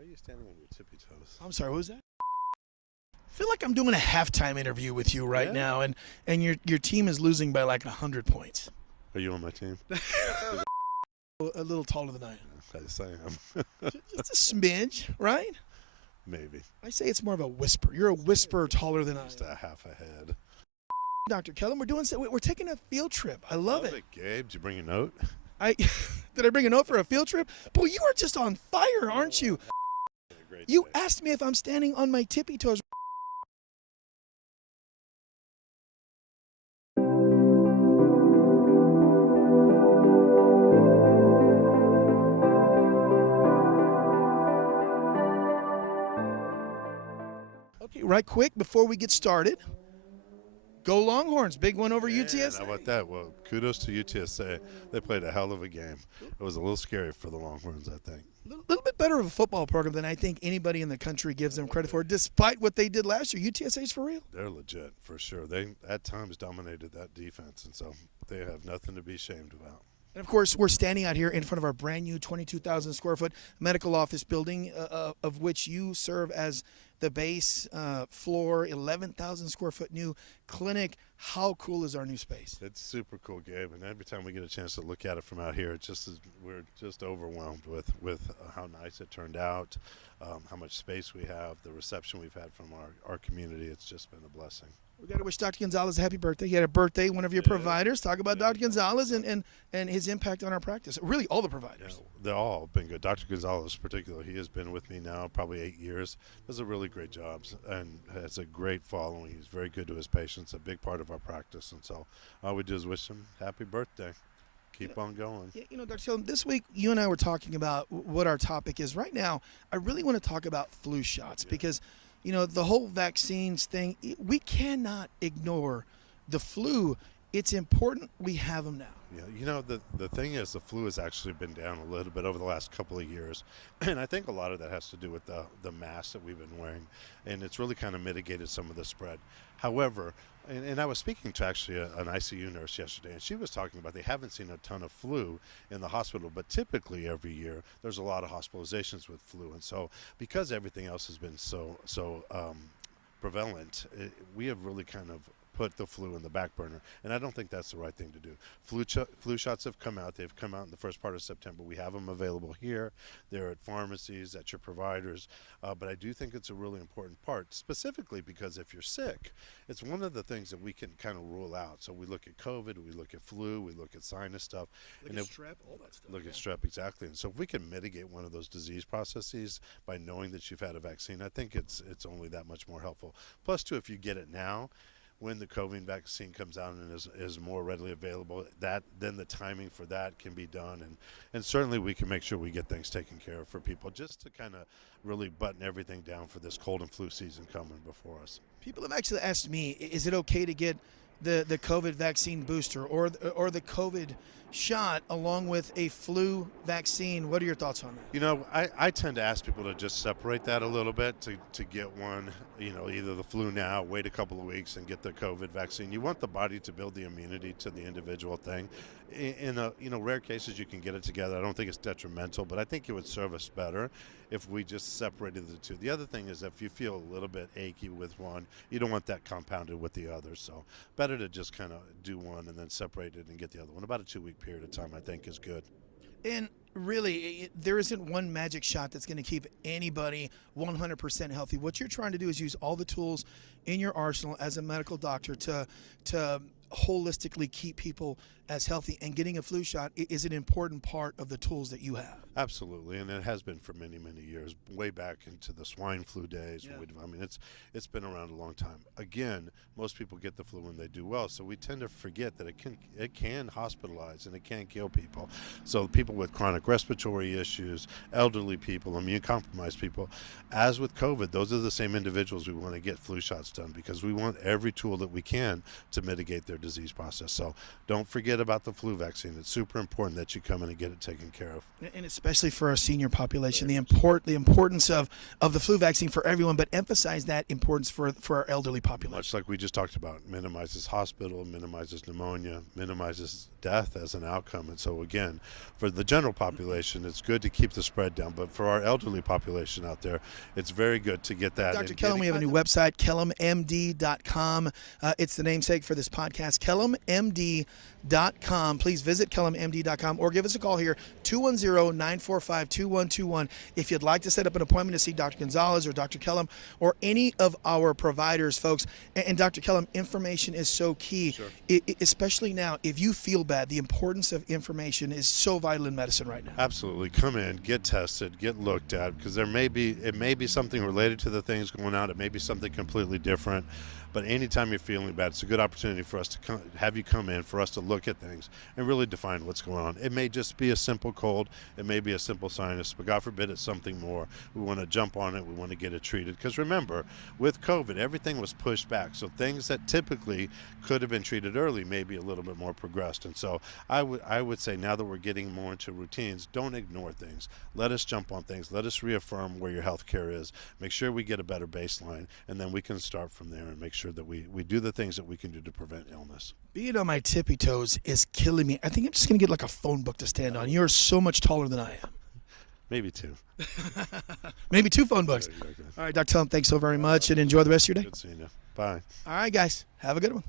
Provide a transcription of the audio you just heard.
Why are you standing on your tippy toes? I'm sorry, what was that? I feel like I'm doing a halftime interview with you right Yeah? now, and your team is losing by like 100 points. Are you on my team? A little taller than I am. Yes, I am. Just a smidge, right? Maybe. I say it's more of a whisper. You're a whisper taller than I Just am. a half a head. Dr. Kellum, we're taking a field trip. I love it. Gabe. Did you bring a note? Did I bring a note for a field trip? Boy, you are just on fire, aren't you? You asked me if I'm standing on my tippy toes. Okay, right quick before we get started. Go Longhorns, big one over UTSA. How about that? Well, kudos to UTSA. They played a hell of a game. It was a little scary for the Longhorns, I think. A little bit better of a football program than I think anybody in the country gives them credit for, despite what they did last year. UTSA's for real. They're legit, for sure. They, at times, dominated that defense, and so they have nothing to be ashamed about. And, of course, we're standing out here in front of our brand-new 22,000 square foot medical office building, of which you serve as the base floor, 11,000 square foot new clinic. How cool is our new space? It's super cool, Gabe, and every time we get a chance to look at it from out here, we're just overwhelmed with how nice it turned out, how much space we have, the reception we've had from our community. It's just been a blessing. We got to wish Dr. Gonzalez a happy birthday. He had a birthday, one of your providers. Talk about Dr. Gonzalez and his impact on our practice. Really, all the providers. Yeah, they've all been good. Dr. Gonzalez, particularly, he has been with me now probably 8 years. Does a really great job and has a great following. He's very good to his patients, a big part of our practice. And so all we do is wish him happy birthday. Keep on going. Yeah, Dr. Kellum, this week you and I were talking about what our topic is. Right now, I really want to talk about flu shots because – the whole vaccines thing, we cannot ignore the flu. It's important we have them now. Yeah, the thing is the flu has actually been down a little bit over the last couple of years. And I think a lot of that has to do with the masks that we've been wearing. And it's really kind of mitigated some of the spread. However, and I was speaking to actually an ICU nurse yesterday, and she was talking about they haven't seen a ton of flu in the hospital, but typically every year there's a lot of hospitalizations with flu. And so because everything else has been so prevalent, we have really kind of put the flu in the back burner, and I don't think that's the right thing to do. Flu shots have come out. They've come out in the first part of September. We have them available here. They're at pharmacies, at your providers, but I do think it's a really important part, specifically because if you're sick, it's one of the things that we can kind of rule out. So we look at COVID, we look at flu, we look at sinus stuff. Look at strep, all that stuff. Look at strep, exactly. And so if we can mitigate one of those disease processes by knowing that you've had a vaccine, I think it's only that much more helpful. Plus, too, if you get it now, when the COVID vaccine comes out and is more readily available, then the timing for that can be done. And certainly we can make sure we get things taken care of for people just to kind of really button everything down for this cold and flu season coming before us. People have actually asked me, is it okay to get the COVID vaccine booster or the COVID shot along with a flu vaccine? What are your thoughts on that? I tend to ask people to just separate that a little bit to get one, either the flu now, wait a couple of weeks and get the COVID vaccine. You want the body to build the immunity to the individual thing. In rare cases you can get it together. I don't think it's detrimental, but I think it would serve us better if we just separated the two. The other thing is if you feel a little bit achy with one, you don't want that compounded with the other. So better to just kind of do one and then separate it and get the other one. About a 2-week period of time I think is good. And really, there isn't one magic shot that's going to keep anybody 100% healthy. What you're trying to do is use all the tools in your arsenal as a medical doctor to holistically keep people as healthy, and getting a flu shot is an important part of the tools that you have. Absolutely, and it has been for many, many years, way back into the swine flu days. Yeah. It's been around a long time. Again, most people get the flu when they do well, so we tend to forget that it can hospitalize and it can kill people. So people with chronic respiratory issues, elderly people, immune-compromised people, as with COVID, those are the same individuals we want to get flu shots done because we want every tool that we can to mitigate their disease process. So don't forget forget about the flu vaccine. It's super important that you come in and get it taken care of. And especially for our senior population, the importance of the flu vaccine for everyone, but emphasize that importance for our elderly population. Much like we just talked about, minimizes hospital, minimizes pneumonia, minimizes death as an outcome. And so again, for the general population, it's good to keep the spread down. But for our elderly population out there, it's very good to get that. Dr. Kellum, we have a new website, KellumMD.com. It's the namesake for this podcast, KellumMD.com. Please visit KellumMD.com or give us a call here, 210-945-2121. If you'd like to set up an appointment to see Dr. Gonzalez or Dr. Kellum or any of our providers, folks. And Dr. Kellum, information is so key, Sure. Especially now. If you feel bad, the importance of information is so vital in medicine right now. Absolutely. Come in, get tested, get looked at, because it may be something related to the things going on. It may be something completely different. But anytime you're feeling bad, it's a good opportunity for us to have you come in, for us to look at things and really define what's going on. It may just be a simple cold. It may be a simple sinus, but God forbid it's something more. We want to jump on it. We want to get it treated. Because remember, with COVID, everything was pushed back. So things that typically could have been treated early may be a little bit more progressed. And so I would say, now that we're getting more into routines, don't ignore things. Let us jump on things. Let us reaffirm where your health care is. Make sure we get a better baseline, and then we can start from there and make sure that we do the things that we can do to prevent illness. Being on my tippy toes is killing me. I think I'm just going to get like a phone book to stand on. You're so much taller than I am. Maybe two. Maybe two phone books. Exactly. All right, Dr. Kellum, thanks so very much, and enjoy the rest of your day. Good seeing you. Bye. All right, guys, have a good one.